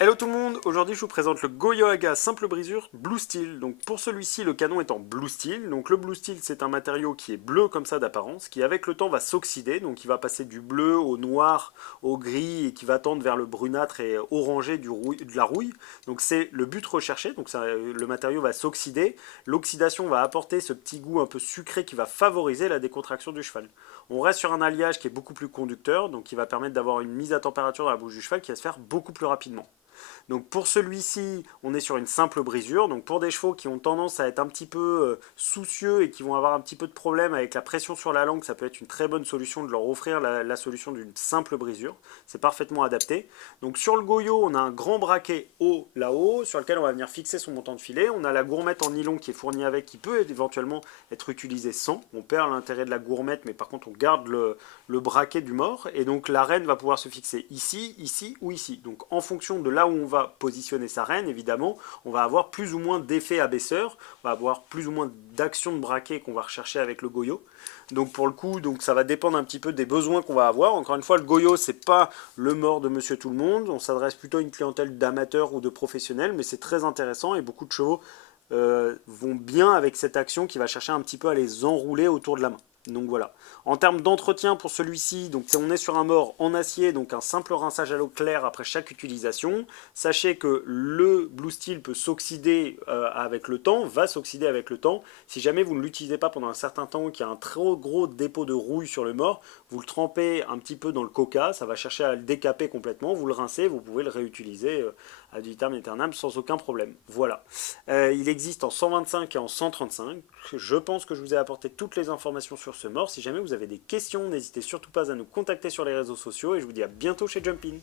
Hello tout le monde, aujourd'hui je vous présente le Goyo-Haga simple brisure Blue Steel. Donc pour celui-ci le canon est en Blue Steel. Donc le Blue Steel c'est un matériau qui est bleu comme ça d'apparence, qui avec le temps va s'oxyder, donc il va passer du bleu au noir, au gris et qui va tendre vers le brunâtre et orangé de la rouille. Donc c'est le but recherché, donc ça, le matériau va s'oxyder. L'oxydation va apporter ce petit goût un peu sucré qui va favoriser la décontraction du cheval. On reste sur un alliage qui est beaucoup plus conducteur, donc qui va permettre d'avoir une mise à température dans la bouche du cheval qui va se faire beaucoup plus rapidement. Donc pour celui-ci, on est sur une simple brisure. Donc pour des chevaux qui ont tendance à être un petit peu soucieux et qui vont avoir un petit peu de problème avec la pression sur la langue, ça peut être une très bonne solution de leur offrir la solution d'une simple brisure. C'est parfaitement adapté. Donc sur le Goyo, on a un grand braquet haut là-haut sur lequel on va venir fixer son montant de filet. On a la gourmette en nylon qui est fournie avec, qui peut éventuellement être utilisée sans. On perd l'intérêt de la gourmette, mais par contre on garde le braquet du mort. Et donc la renne va pouvoir se fixer ici, ici ou ici. Donc en fonction de là où on va positionner sa renne, évidemment, on va avoir plus ou moins d'effet abaisseur, on va avoir plus ou moins d'action de braquet qu'on va rechercher avec le Goyo. Donc pour le coup, donc ça va dépendre un petit peu des besoins qu'on va avoir. Encore une fois, le Goyo, c'est pas le mort de Monsieur Tout le Monde. On s'adresse plutôt à une clientèle d'amateurs ou de professionnels, mais c'est très intéressant et beaucoup de chevaux vont bien avec cette action qui va chercher un petit peu à les enrouler autour de la main. Donc voilà. En termes d'entretien pour celui-ci, donc on est sur un mort en acier, donc un simple rinçage à l'eau claire après chaque utilisation. Sachez que le Blue Steel peut s'oxyder avec le temps, va s'oxyder avec le temps. Si jamais vous ne l'utilisez pas pendant un certain temps, qu'il y a un trop gros dépôt de rouille sur le mort, vous le trempez un petit peu dans le coca, ça va chercher à le décaper complètement, vous le rincez, vous pouvez le réutiliser ad vitam aeternam sans aucun problème. Voilà. Il existe en 125 et en 135. Je pense que je vous ai apporté toutes les informations sur ce mort. Si jamais vous avez des questions, n'hésitez surtout pas à nous contacter sur les réseaux sociaux et je vous dis à bientôt chez Jumpin.